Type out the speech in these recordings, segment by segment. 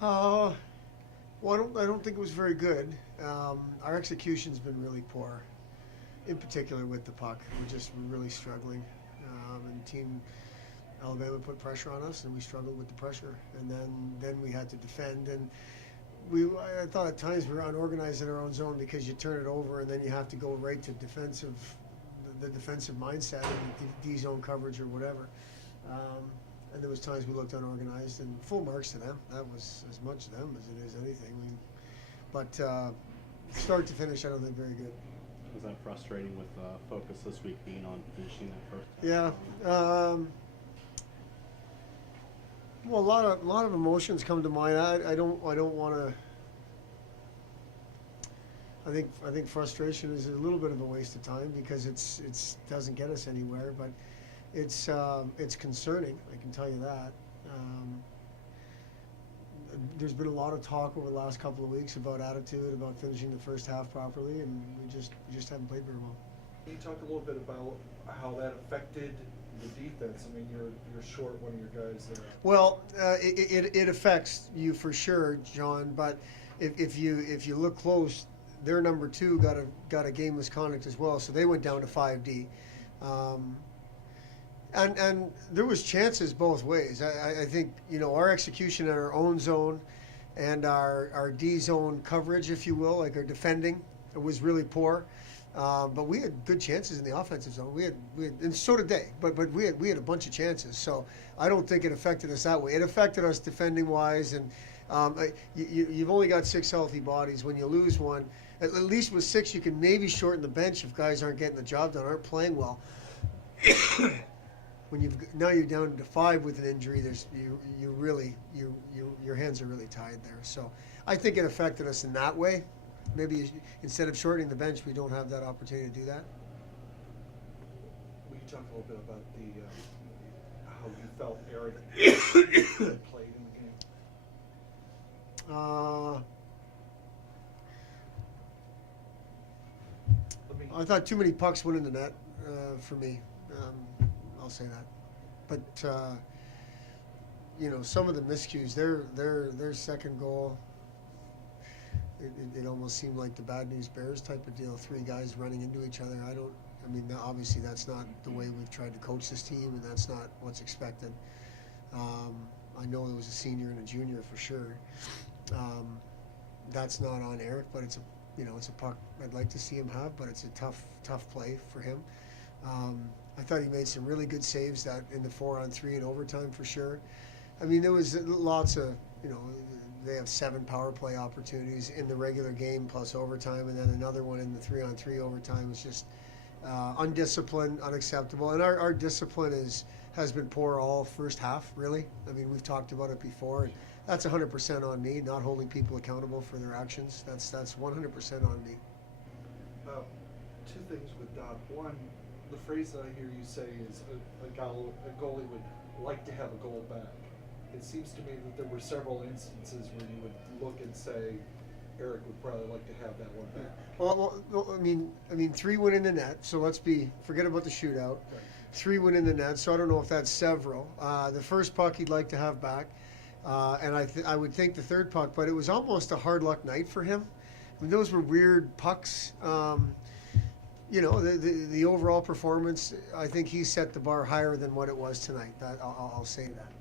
Uh, well, I don't think it was very good. Our execution's been really poor, in particular with the puck. We're really struggling. And Team Alabama put pressure on us, and we struggled with the pressure. And then we had to defend. And I thought at times we were unorganized in our own zone because you turn it over, and then you have to go right to the defensive mindset and the D zone coverage or whatever. And there was times we looked unorganized, and full marks to them. That was as much them as it is anything. But start to finish, I don't think very good. Was that frustrating with focus this week being on finishing that first Yeah. half? Well, a lot of emotions come to mind. I don't want to. I think frustration is a little bit of a waste of time because it's doesn't get us anywhere. But it's concerning. I can tell you that. There's been a lot of talk over the last couple of weeks about attitude, about finishing the first half properly, and we just haven't played very well. Can you talk a little bit about how that affected the defense? I mean, you're short one of your guys there. Well, it affects you for sure, John. But if you look close, their number two got a game misconduct as well, so they went down to 5D. And there was chances both ways. I think our execution in our own zone and our D zone coverage, if you will, like our defending, was really poor. But we had good chances in the offensive zone. We had, and so did they. But we had a bunch of chances. So I don't think it affected us that way. It affected us defending wise, and you've only got 6 healthy bodies. When you lose one, at least with 6, you can maybe shorten the bench if guys aren't getting the job done, aren't playing well. When now you're down to 5 with an injury, your hands are really tied there. So I think it affected us in that way. Maybe instead of shortening the bench, we don't have that opportunity to do that. Will you talk a little bit about how you felt Eric played in the game? I thought too many pucks went in the net for me. I'll say that. But some of the miscues, their second goal, it almost seemed like the Bad News Bears type of deal. 3 guys running into each other. Obviously that's not the way we've tried to coach this team, and that's not what's expected. I know there was a senior and a junior for sure. That's not on Eric, but it's a puck I'd like to see him have, but it's a tough play for him. I thought he made some really good saves that in the 4-on-3 and overtime for sure. There was lots of, they have 7 power play opportunities in the regular game plus overtime, and then another one in the 3-on-3 overtime. Was just undisciplined, unacceptable. And our discipline has been poor all first half, really. We've talked about it before. And that's 100% on me, not holding people accountable for their actions. That's 100% on me. 2 things with Doc. One, the phrase that I hear you say is a goalie would like to have a goal back. It seems to me that there were several instances where you would look and say, Eric would probably like to have that one back. Well, 3 went in the net, so forget about the shootout. Right. 3 went in the net, so I don't know if that's several. The first puck he'd like to have back, and I would think the third puck, but it was almost a hard luck night for him. Those were weird pucks. The overall performance, I think he set the bar higher than what it was tonight. I'll say that.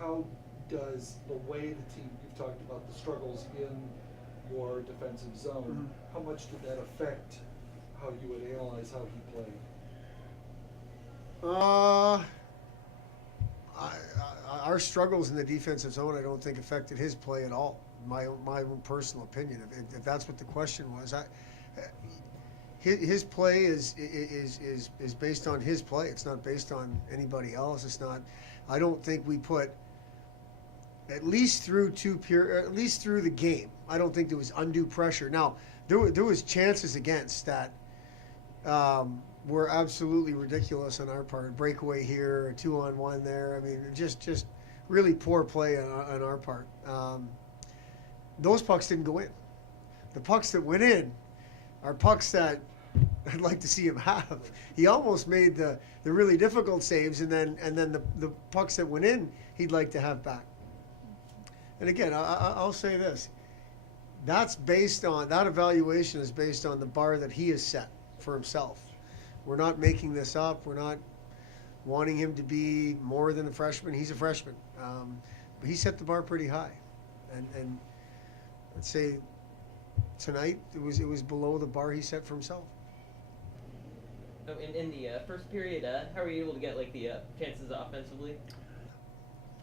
How does the way the team, you've talked about the struggles in your defensive zone, how much did that affect how you would analyze how he played? Our struggles in the defensive zone, I don't think affected his play at all. My own personal opinion, if that's what the question was. His play is based on his play. It's not based on anybody else. It's not. I don't think we put at least through the game. I don't think there was undue pressure. Now there was chances against that were absolutely ridiculous on our part. Breakaway here, a 2-on-1 there. Just really poor play on our part. Those pucks didn't go in. The pucks that went in are pucks that I'd like to see him have. He almost made the really difficult saves, and then the pucks that went in, he'd like to have back. And again, I'll say this. That evaluation is based on the bar that he has set for himself. We're not making this up. We're not wanting him to be more than a freshman. He's a freshman. But he set the bar pretty high. And I'd say tonight it was below the bar he set for himself. Oh, in the first period, how were you able to get like the chances offensively?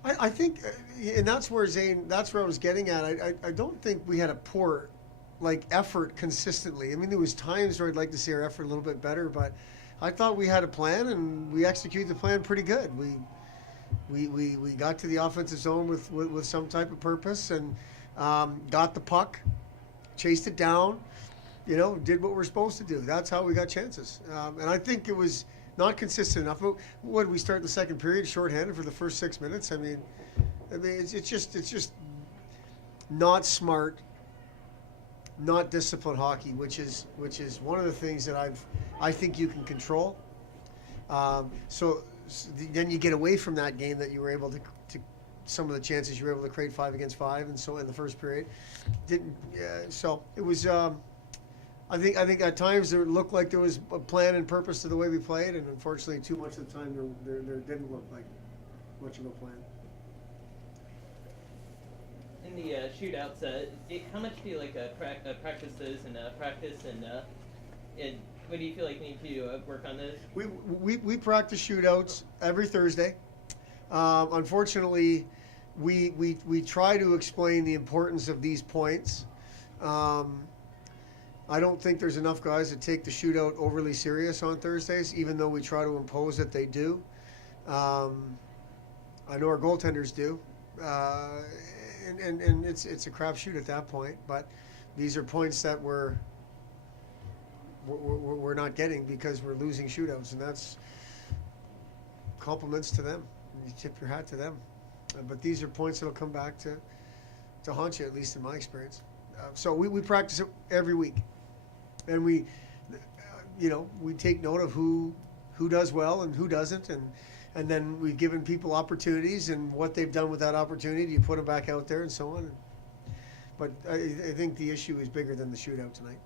I think, and that's where I was getting at. I don't think we had a poor, effort consistently. I mean, there was times where I'd like to see our effort a little bit better, but I thought we had a plan and we executed the plan pretty good. We got to the offensive zone with some type of purpose and got the puck, chased it down, did what we're supposed to do. That's how we got chances. And I think it was not consistent enough. What did we start in the second period shorthanded for the first 6 minutes? I mean, it's just not smart, not disciplined hockey, which is one of the things that I think you can control. So then you get away from that game that you were able to some of the chances you were able to create 5 against 5, and so in the first period didn't. So it was. I think at times it looked like there was a plan and purpose to the way we played, and unfortunately, too much of the time there didn't look like much of a plan. In the shootouts, how much do you practice those and practice and what do you feel like you need to work on those? We practice shootouts every Thursday. Unfortunately, we try to explain the importance of these points. I don't think there's enough guys that take the shootout overly serious on Thursdays, even though we try to impose that they do. I know our goaltenders do, and it's a crapshoot at that point. But these are points that we're not getting because we're losing shootouts, and that's compliments to them. You tip your hat to them. But these are points that'll come back to haunt you, at least in my experience. So we practice it every week, and we take note of who does well and who doesn't, and then we've given people opportunities and what they've done with that opportunity. You put them back out there and so on. But I think the issue is bigger than the shootout tonight.